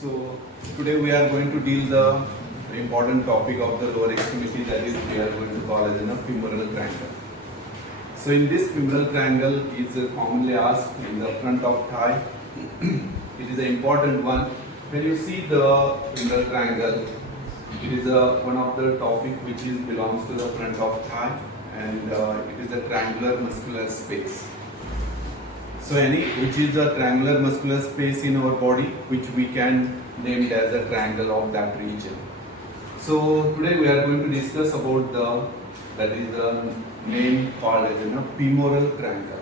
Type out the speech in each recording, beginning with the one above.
So today we are going to deal the important topic of the lower extremity, that is we are going to call as a femoral triangle. So in this femoral triangle is commonly asked in the front of thigh. It is an important one. When you see the femoral triangle, it is one of the topic which belongs to the front of thigh, and it is a triangular muscular space. So which is a triangular muscular space in our body, which we can name it as a triangle of that region. So today we are going to discuss about the name called as femoral triangle.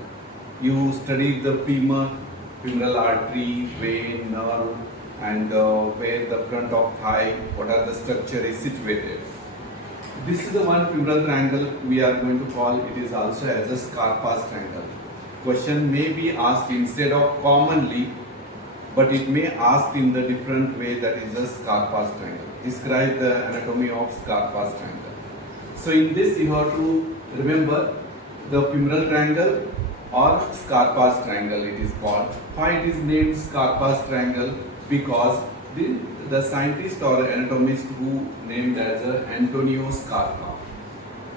You study the femoral artery, vein, nerve, and where the front of thigh, what are the structure is situated. This is the one femoral triangle we are going to call. It is also as a SCARPAS triangle. Question may be asked instead of commonly, but it may ask in the different way, that is a SCARPAS triangle. Describe the anatomy of SCARPAS triangle. So in this you have to remember the femoral triangle or SCARPAS triangle it is called. Why it is named SCARPAS triangle? Because the scientist or anatomist who named as Antonio Scarpa.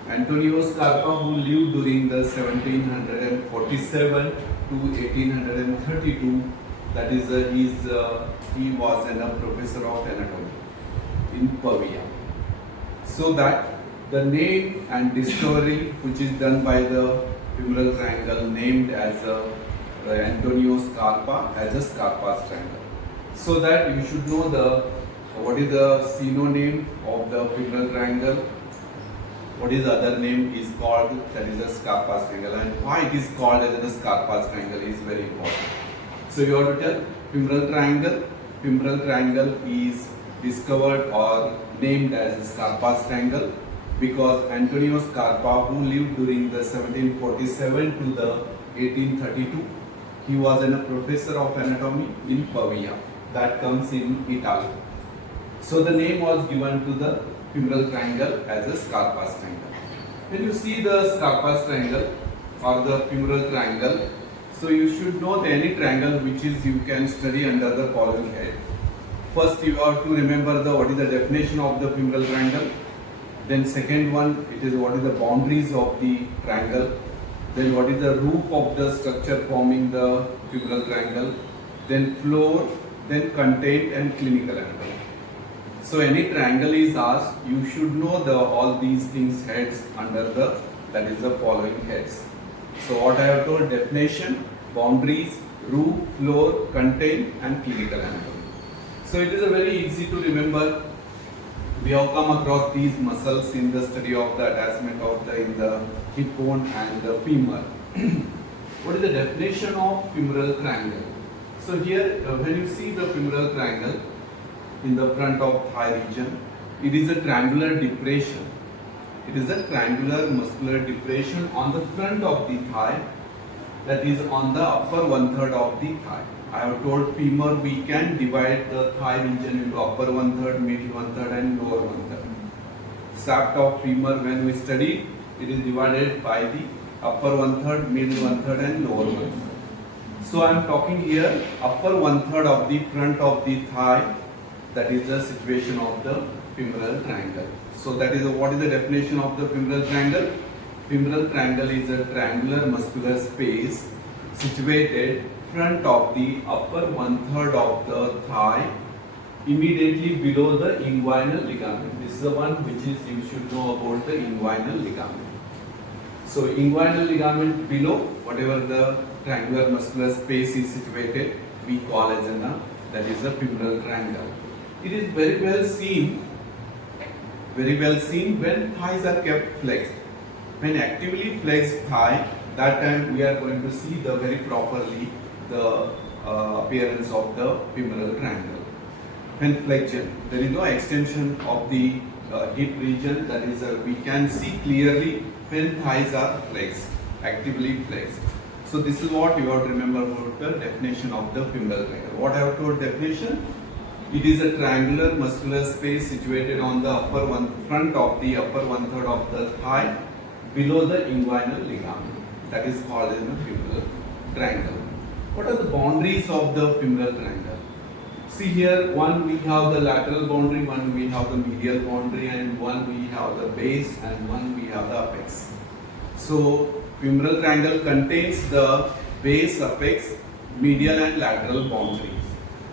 Antonio Scarpa, who lived during the 1747 to 1832, that is he was a professor of anatomy in Pavia. So that the name and discovery which is done by the femoral triangle named as Antonio Scarpa as a SCARPAS triangle. So that you should know what is the synonym of the femoral triangle. What is the other name is called, that is a SCARPAS triangle, and why it is called as a SCARPAS triangle is very important. So you have to tell femoral triangle. Femoral triangle is discovered or named as a SCARPAS triangle because Antonio Scarpa, who lived during the 1747 to the 1832, he was a professor of anatomy in Pavia, that comes in Italy. So the name was given to the femoral triangle as a SCARPAS triangle. When you see the SCARPAS triangle or the femoral triangle, so you should know any triangle which is you can study under the following head. First you have to remember what is the definition of the femoral triangle. Then second one, it is what is the boundaries of the triangle. Then what is the roof of the structure forming the femoral triangle. Then floor, then content and clinical anatomy. So any triangle is asked, you should know all these things heads under that is the following heads. So what I have told: definition, boundaries, roof, floor, content and clinical anatomy. So it is a very easy to remember. We have come across these muscles in the study of the attachment of in the hip bone and the femur. What is the definition of femoral triangle? So here when you see the femoral triangle in the front of thigh region, it is a triangular depression. It is a triangular muscular depression on the front of the thigh, that is on the upper 1/3 of the thigh. I have told femur we can divide the thigh region into upper 1/3, middle 1/3 and lower 1/3. Shaft of femur, when we studied, it is divided by the upper 1/3, middle 1/3 and lower 1/3. So I am talking here upper 1/3 of the front of the thigh, that is the situation of the femoral triangle. So that is what is the definition of the femoral triangle? Femoral triangle is a triangular muscular space situated front of the upper 1/3 of the thigh, immediately below the inguinal ligament. This is the one which is you should know about the inguinal ligament. So inguinal ligament below, whatever the triangular muscular space is situated, we call as that is the femoral triangle. It is very well seen when thighs are kept flexed. When actively flexed thigh, that time we are going to see very properly the appearance of the femoral triangle. When flexion, there is no extension of the hip region, that is we can see clearly when thighs are flexed, actively flexed. So this is what you have to remember about the definition of the femoral triangle. What I have told definition? It is a triangular muscular space situated on the front of the upper 1/3 of the thigh, below the inguinal ligament. That is called as the femoral triangle. What are the boundaries of the femoral triangle? See here, one we have the lateral boundary, one we have the medial boundary, and one we have the base, and one we have the apex. So femoral triangle contains the base, apex, medial and lateral boundaries.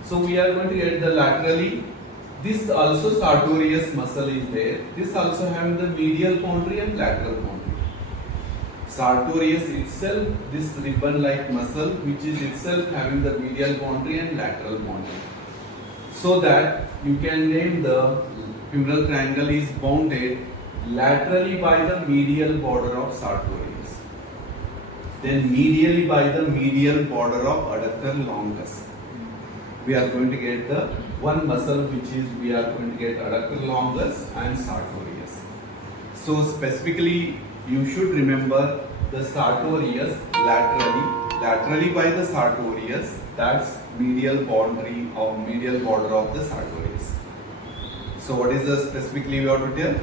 So we are going to get the laterally. This also sartorius muscle is there. This also having the medial boundary and lateral boundary. Sartorius itself, this ribbon-like muscle, which is itself having the medial boundary and lateral boundary. So that you can name the femoral triangle is bounded laterally by the medial border of sartorius, then medially by the medial border of adductor longus. We are going to get the one muscle, which is we are going to get adductor longus and sartorius. So specifically you should remember the sartorius laterally by the sartorius, that's medial boundary or medial border of the sartorius. So what is the specifically we have to tell?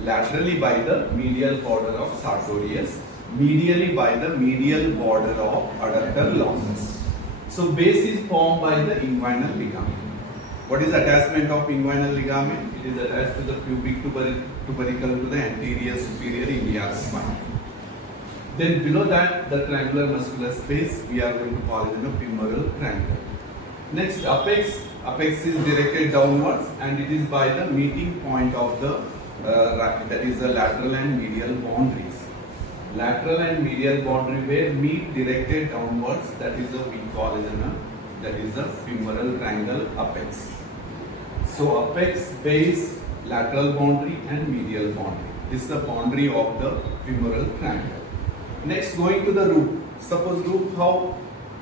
Laterally by the medial border of sartorius, medially by the medial border of adductor longus. So base is formed by the inguinal ligament. What is attachment of inguinal ligament? It is attached to the pubic tubercle to the anterior superior iliac spine. Then below that, the triangular muscular space, we are going to call it a femoral triangle. Next, apex. Apex is directed downwards and it is by the meeting point of the that is the lateral and medial boundaries. Lateral and medial boundary where meet directed downwards, that is the we call it that is the femoral triangle apex. So apex, base, lateral boundary and medial boundary. This is the boundary of the femoral triangle. Next, going to the root. Suppose root, how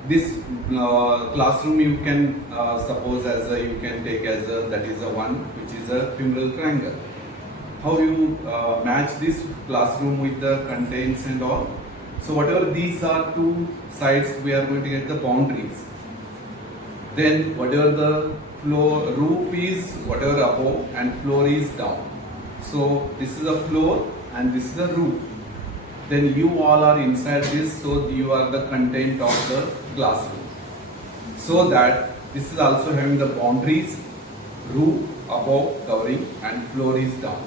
this classroom you can suppose as a, you can take as a, that is a one which is a femoral triangle. How you match this classroom with the contents and all. So whatever these are two sides, we are going to get the boundaries. Then whatever the floor roof is, whatever above and floor is down. So this is a floor and this is a roof. Then you all are inside this, so you are the content of the classroom. So that this is also having the boundaries, roof above covering and floor is down.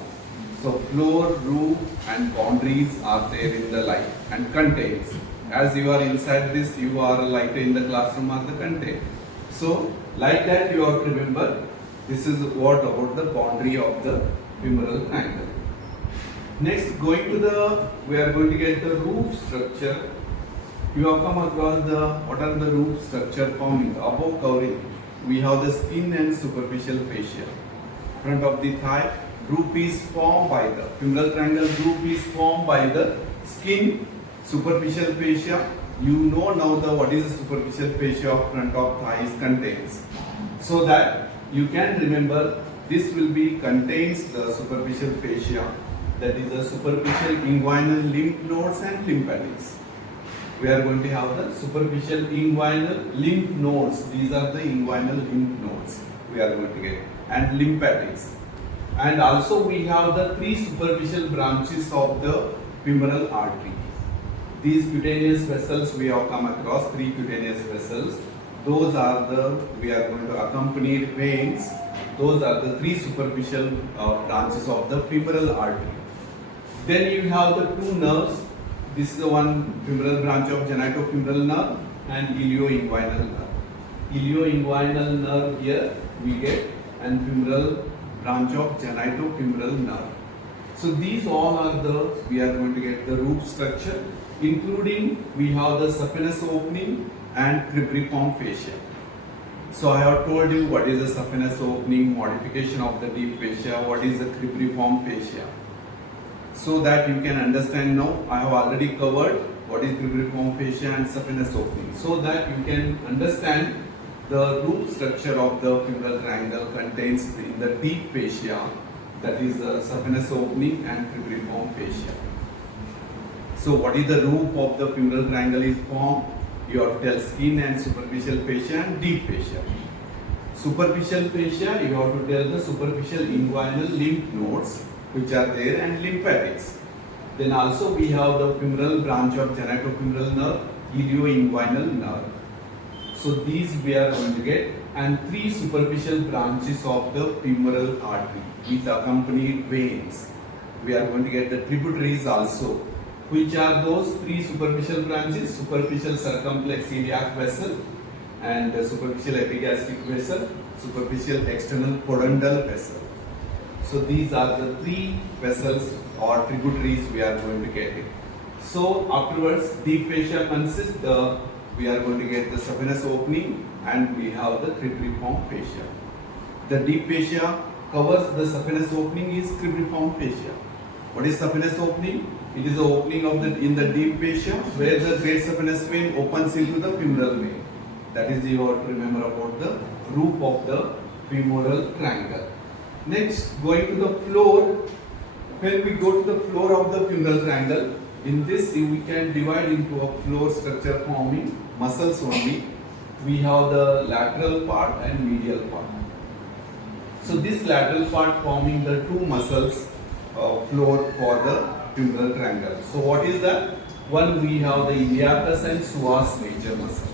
So floor, roof and boundaries are there in the light and contains. As you are inside this, you are like in the classroom are the content. So like that you have to remember, this is what about the boundary of the femoral triangle. Next, going to the, we are going to get the roof structure. You have come across the, what are the roof structure forming? Above covering, we have the skin and superficial fascia. Front of the thigh, roof is formed by the, femoral triangle roof is formed by the skin, superficial fascia. You know now the, what is the superficial fascia of front of thighs contains. So that you can remember, this will be contains the superficial fascia, that is the superficial inguinal lymph nodes and lymphatics. We are going to have the superficial inguinal lymph nodes. These are the inguinal lymph nodes we are going to get, and lymphatics. And also we have the three superficial branches of the femoral artery. These cutaneous vessels we have come across, three cutaneous vessels. Those are the, we are going to accompany veins. Those are the three superficial branches of the femoral artery. Then you have the two nerves. This is the one femoral branch of genitofemoral nerve and ilioinguinal nerve. Ilioinguinal nerve here we get, and femoral branch of genitofemoral nerve. So these all are the, we are going to get the root structure, including we have the saphenous opening and cribriform fascia. So I have told you what is the saphenous opening, modification of the deep fascia, what is the cribriform fascia. So that you can understand now, I have already covered what is cribriform fascia and saphenous opening. So that you can understand the root structure of the femoral triangle contains in the deep fascia, that is the saphenous opening and cribriform fascia. So what is the roof of the femoral triangle is formed? You have to tell skin and superficial fascia and deep fascia. Superficial fascia, you have to tell the superficial inguinal lymph nodes which are there and lymphatics. Then also we have the femoral branch of genitofemoral nerve, ilioinguinal nerve. So these we are going to get, and 3 superficial branches of the femoral artery with accompanied veins. We are going to get the tributaries also. Which are those 3 superficial branches? Superficial circumflex iliac vessel and the superficial epigastric vessel, superficial external pudendal vessel. So these are the 3 vessels or tributaries we are going to get it. So afterwards, deep fascia consists we are going to get the saphenous opening and we have the cribriform fascia. The deep fascia covers the saphenous opening is cribriform fascia. What is saphenous opening? It is the opening of in the deep fascia where the great saphenous vein opens into the femoral vein. That is, you have to remember about the roof of the femoral triangle. Next, going to the floor. When we go to the floor of the femoral triangle, in this we can divide into a floor structure forming muscles only. We have the lateral part and medial part. So this lateral part forming the 2 muscles floor for the femoral triangle. So what is that? One, we have the iliacus and psoas major muscle.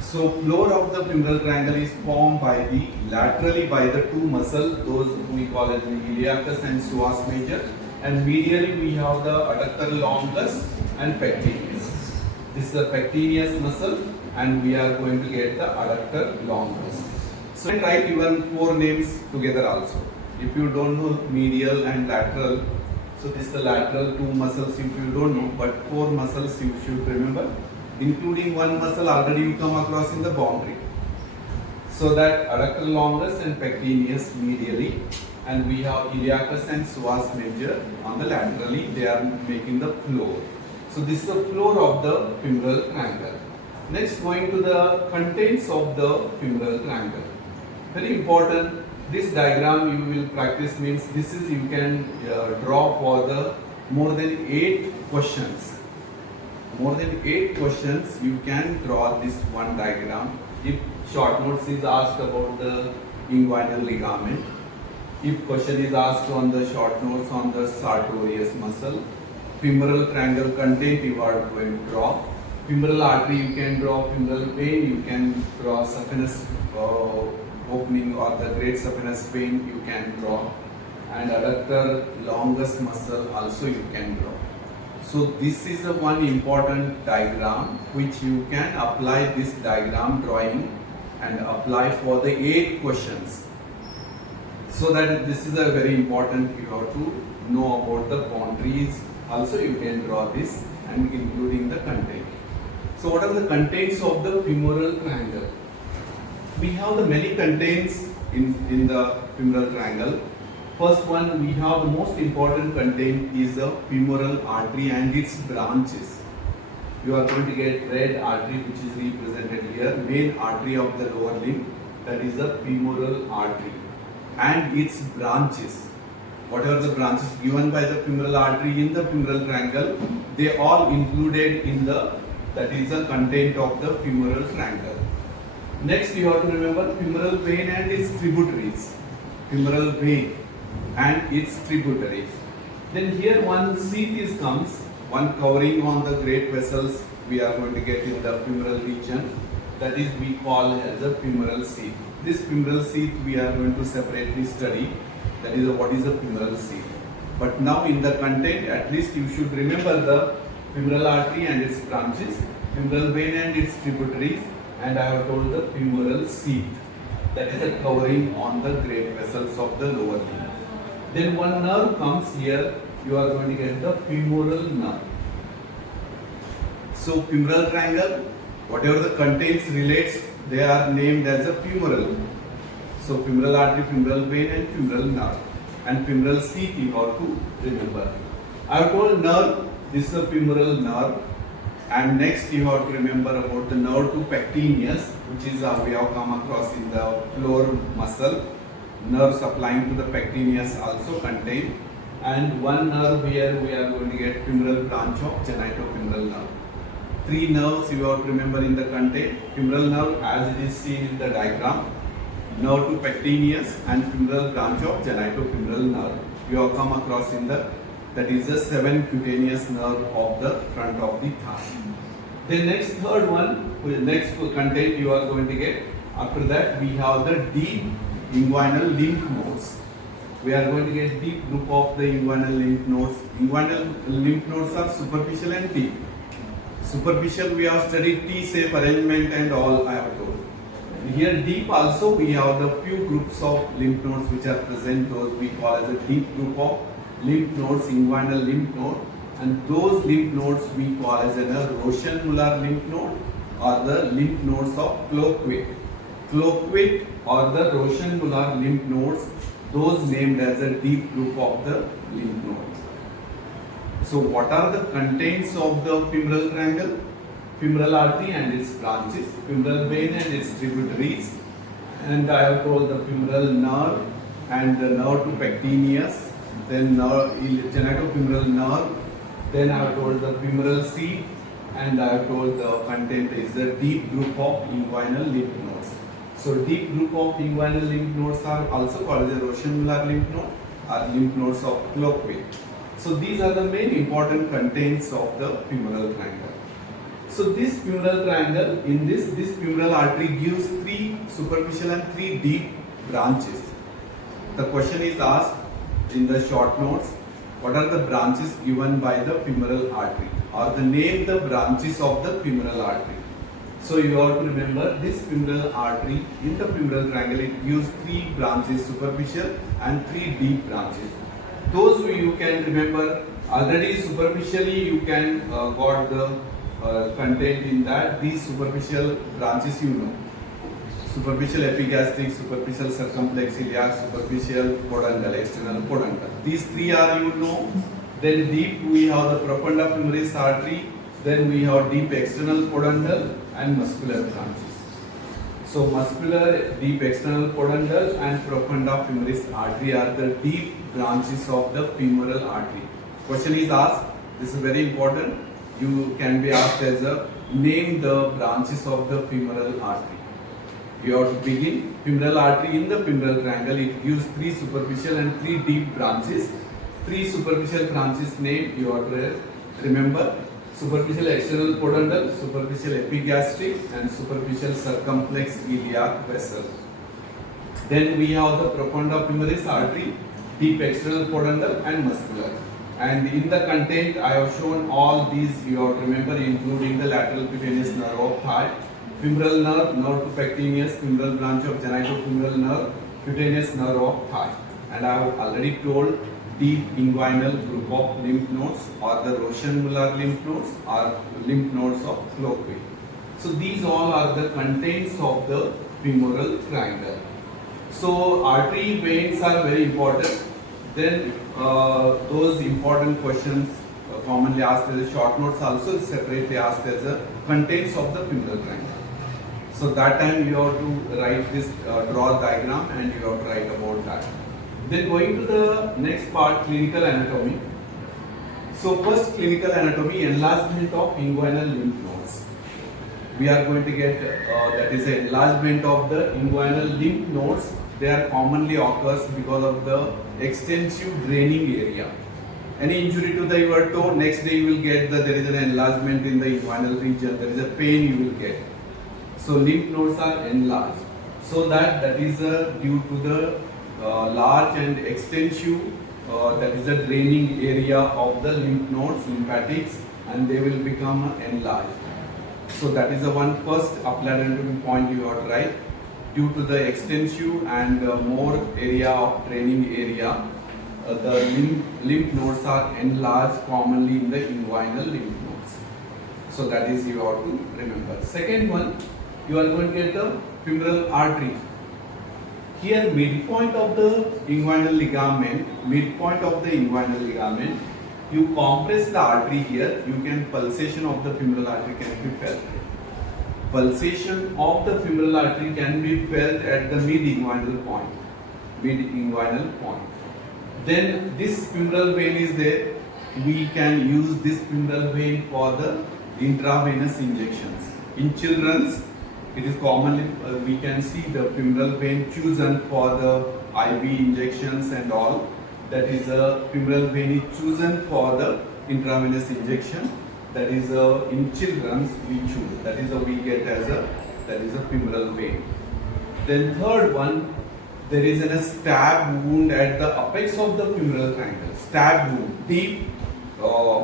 So floor of the femoral triangle is formed by the laterally by the 2 muscles, those we call it the iliacus and psoas major, and medially we have the adductor longus and pectineus. This is the pectineus muscle and we are going to get the adductor longus. So I write even 4 names together also. If you don't know medial and lateral, so this is the lateral 2 muscles if you don't know, but 4 muscles you should remember, including 1 muscle already you come across in the boundary. So that adductor longus and pectineus medially, and we have iliacus and psoas major on the laterally, they are making the floor. So this is the floor of the femoral triangle. Next, going to the contents of the femoral triangle. Very important, this diagram you will practice means this is you can draw for the more than 8 questions. More than 8 questions you can draw this one diagram. If short notes is asked about the inguinal ligament, if question is asked on the short notes on the sartorius muscle, femoral triangle content you are going to draw. Femoral artery you can draw, femoral vein you can draw, saphenous opening or the great saphenous vein you can draw, and adductor longus muscle also you can draw. So this is a one important diagram which you can apply this diagram drawing and apply for the 8 questions. So that this is a very important, you have to know about the boundaries. Also you can draw this and including the content. So what are the contents of the femoral triangle? We have the many contents in the femoral triangle. First one, we have the most important content is the femoral artery and its branches. You are going to get red artery which is represented here, main artery of the lower limb, that is the femoral artery, and its branches. Whatever the branches given by the femoral artery in the femoral triangle, they all included in the, that is the content of the femoral triangle. Next you have to remember femoral vein and its tributaries. Femoral vein and its tributaries. Then here one sheath comes, one covering on the great vessels we are going to get in the femoral region, that is we call as a femoral sheath. This femoral sheath we are going to separately study, that is what is a femoral sheath. But now in the content at least you should remember the femoral artery and its branches, femoral vein and its tributaries, and I have told the femoral sheath, that is a covering on the great vessels of the lower limb. Then one nerve comes here, you are going to get the femoral nerve. So femoral triangle, whatever the contents relates, they are named as a femoral. So femoral artery, femoral vein and femoral nerve. And femoral sheath you have to remember. I have told nerve, this is a femoral nerve. And next you have to remember about the nerve to pectineus, which is we have come across in the floor muscle. Nerve supplying to the pectineus also contained. And one nerve here we are going to get femoral branch of genitofemoral nerve. 3 nerves you have to remember in the content. Femoral nerve as it is seen in the diagram. Nerve to pectineus and femoral branch of genitofemoral nerve. You have come across in the, that is the 7 cutaneous nerve of the front of the thigh. The next third one, next content you are going to get. After that, we have the deep inguinal lymph nodes. We are going to get deep group of the inguinal lymph nodes. Inguinal lymph nodes are superficial and deep. Superficial we have studied T-shape arrangement and all I have told. Here deep also we have the few groups of lymph nodes which are present. Those we call as a deep group of lymph nodes, inguinal lymph node, and those lymph nodes we call as a Roschen-Muller lymph node or the lymph nodes of Cloquet. Cloquet or the Roschen-Muller lymph nodes, those named as a deep group of the lymph nodes. So what are the contents of the femoral triangle? Femoral artery and its branches, femoral vein and its tributaries, and I have told the femoral nerve and the nerve to pectineus, then genitofemoral nerve, then I have told the femoral seat, and I have told the content is the deep group of inguinal lymph nodes. So deep group of inguinal lymph nodes are also called the Roschen-Muller lymph node or lymph nodes of Cloquet. So these are the main important contents of the femoral triangle. So this femoral triangle, in this femoral artery gives 3 superficial and 3 deep branches. The question is asked in the short notes, what are the branches given by the femoral artery, or the name the branches of the femoral artery. So you have to remember this femoral artery in the femoral triangle, it gives 3 branches superficial and 3 deep branches. Those you can remember already superficially you can got the content in that. These superficial branches you know. Superficial epigastric, superficial circumflex iliac, superficial poduncle, external poduncle. These 3 are you know. Then deep we have the profunda femoris artery, then we have deep external poduncle and muscular branches. So muscular, deep external poduncle and profunda femoris artery are the deep branches of the femoral artery. Question is asked, this is very important. You can be asked as a name the branches of the femoral artery. You have to begin. Femoral artery in the femoral triangle, it gives 3 superficial and 3 deep branches. 3 superficial branches name you have to remember. Superficial external poduncle, superficial epigastric and superficial circumflex iliac vessel. Then we have the profunda femoris artery, deep external poduncle and muscular. And in the content I have shown all these you have to remember, including the lateral cutaneous nerve of thigh, femoral nerve, nerve to pectineus, femoral branch of genitofemoral nerve, cutaneous nerve of thigh. And I have already told deep inguinal group of lymph nodes or the Roschen-Muller lymph nodes or lymph nodes of Cloquet. So these all are the contents of the femoral triangle. So artery veins are very important. Then those important questions commonly asked as a short notes also separately asked as a contents of the femoral triangle. So that time you have to write this, draw a diagram and you have to write about that. Then going to the next part, clinical anatomy. So first clinical anatomy, enlargement of inguinal lymph nodes. We are going to get that is the enlargement of the inguinal lymph nodes. They are commonly occurs because of the extensive draining area. Any injury to your toe, next day you will get that there is an enlargement in the inguinal region. There is a pain you will get. So lymph nodes are enlarged. So that is due to the large and extensive that is the draining area of the lymph nodes, lymphatics, and they will become enlarged. So that is the one first applied anatomy point you have to write. Due to the extensive and more area of draining area, the lymph nodes are enlarged commonly in the inguinal lymph nodes. So that is you have to remember. Second one, you are going to get the femoral artery. Here midpoint of the inguinal ligament, you compress the artery here, you can pulsation of the femoral artery can be felt. Pulsation of the femoral artery can be felt at the mid-inguinal point. Then this femoral vein is there. We can use this femoral vein for the intravenous injections. In children's, it is commonly we can see the femoral vein chosen for the IV injections and all. That is a femoral vein is chosen for the intravenous injection. that is in children we choose, that is we get as a, that is a femoral vein. Then third one, there is a stab wound at the apex of the femoral triangle. Stab wound, deep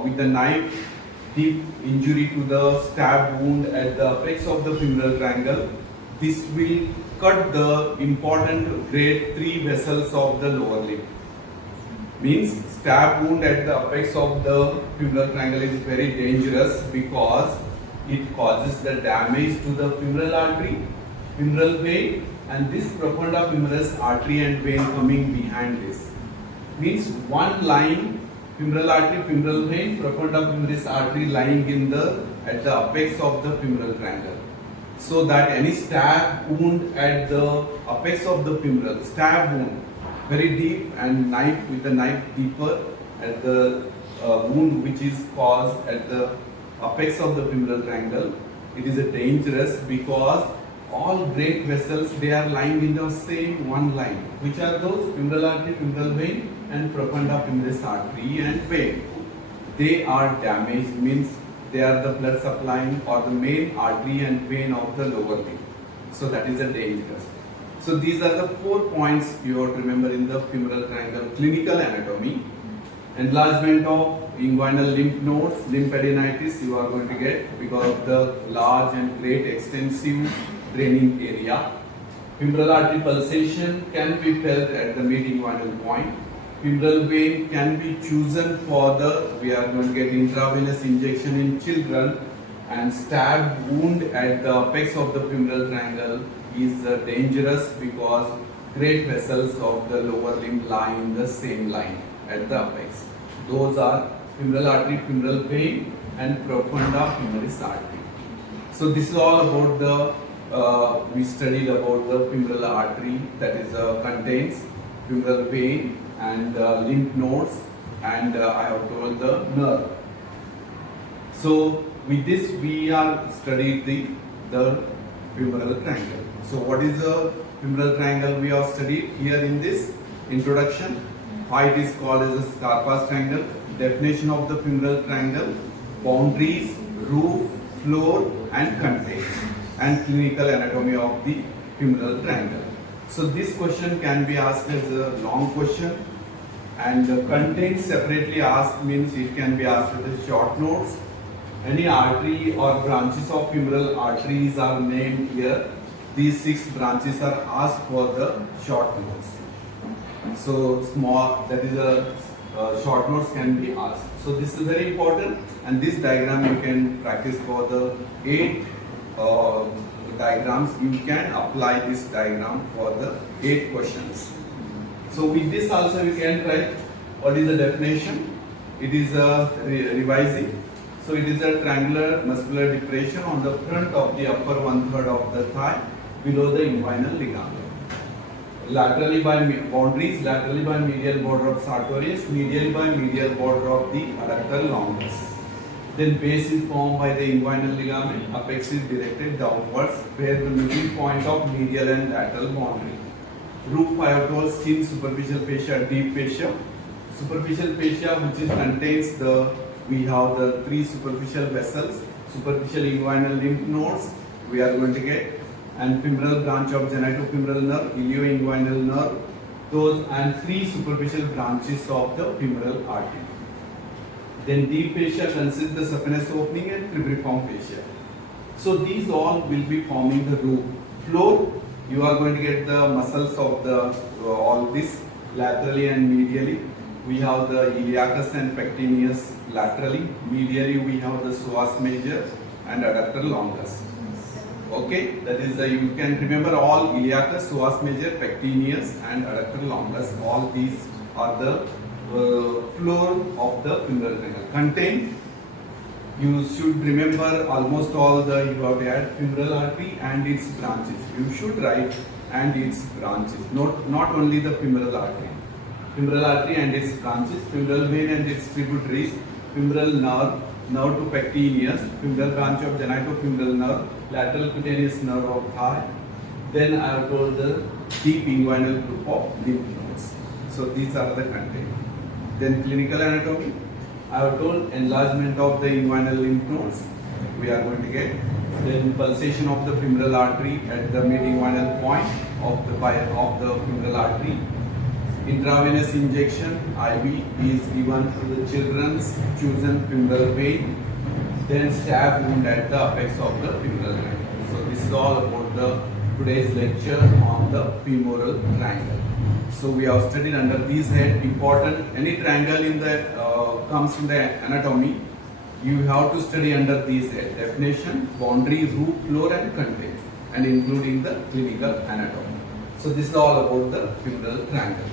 with the knife, deep injury to the stab wound at the apex of the femoral triangle. This will cut the important grade 3 vessels of the lower limb. Means stab wound at the apex of the femoral triangle is very dangerous because it causes the damage to the femoral artery, femoral vein, and this profunda femoris artery and vein coming behind this. Means one line, femoral artery, femoral vein, profunda femoris artery lying in the at the apex of the femoral triangle. So that any stab wound at the apex of the femoral, stab wound, very deep, and knife with the knife deeper at the wound which is caused at the apex of the femoral triangle, it is a dangerous because all great vessels, they are lying in the same one line. Which are those? Femoral artery, femoral vein, and profunda femoris artery and vein. They are damaged, means they are the blood supplying or the main artery and vein of the lower limb. So that is a dangerous. So these are the 4 points you have to remember in the femoral triangle clinical anatomy. Enlargement of inguinal lymph nodes, lymphadenitis you are going to get because of the large and great extensive draining area. Femoral artery pulsation can be felt at the mid-inguinal point. Femoral vein can be chosen for the, we are going to get intravenous injection in children, and stab wound at the apex of the femoral triangle is dangerous because great vessels of the lower limb lie in the same line at the apex. Those are femoral artery, femoral vein, and profunda femoris artery. So this is all about the, we studied about the femoral artery, that is contains femoral vein and lymph nodes, and I have told the nerve. So with this we are studied the femoral triangle. So what is the femoral triangle we have studied here in this introduction? Why it is called as a SCARPAS triangle? Definition of the femoral triangle: boundaries, roof, floor, and contains, and clinical anatomy of the femoral triangle. So this question can be asked as a long question, and contains separately asked means it can be asked with the short notes. Any artery or branches of femoral arteries are named here. These 6 branches are asked for the short notes. So small, that is a short notes can be asked. So this is very important, and this diagram you can practice for the 8 diagrams. You can apply this diagram for the 8 questions. So with this also you can try. What is the definition? It is a revising. So it is a triangular muscular depression on the front of the upper 1/3 of the thigh below the inguinal ligament. Laterally by boundaries, laterally by medial border of sartorius, medially by medial border of the adductor longus. Then base is formed by the inguinal ligament, apex is directed downwards where the middle point of medial and lateral boundary. Roof I have told skin, superficial fascia, deep fascia. Superficial fascia which is contains the, we have the 3 superficial vessels, superficial inguinal lymph nodes we are going to get, and femoral branch of genitofemoral nerve, ilioinguinal nerve, those, and 3 superficial branches of the femoral artery. Then deep fascia consists the saphenous opening and cribriform fascia. So these all will be forming the roof. Floor, you are going to get the muscles of the all this laterally and medially. We have the iliacus and pectineus laterally. Medially we have the psoas major and adductor longus. Okay, that is you can remember all iliacus, psoas major, pectineus, and adductor longus. All these are the floor of the femoral triangle. Contain, you should remember almost all the, you have to add femoral artery and its branches. You should write and its branches, not only the femoral artery. Femoral artery and its branches, femoral vein and its tributaries, femoral nerve, nerve to pectineus, femoral branch of genitofemoral nerve, lateral cutaneous nerve of thigh. Then I have told the deep inguinal group of lymph nodes. So these are the content. Then clinical anatomy. I have told enlargement of the inguinal lymph nodes. We are going to get then pulsation of the femoral artery at the mid-inguinal point of the femoral artery. Intravenous injection IV is given to the children's chosen femoral vein. Then stab wound at the apex of the femoral triangle. So this is all about the today's lecture on the femoral triangle. So we have studied under these head important any triangle in the comes in the anatomy. You have to study under these head definition, boundary, roof, floor, and content, and including the clinical anatomy. So this is all about the femoral triangle.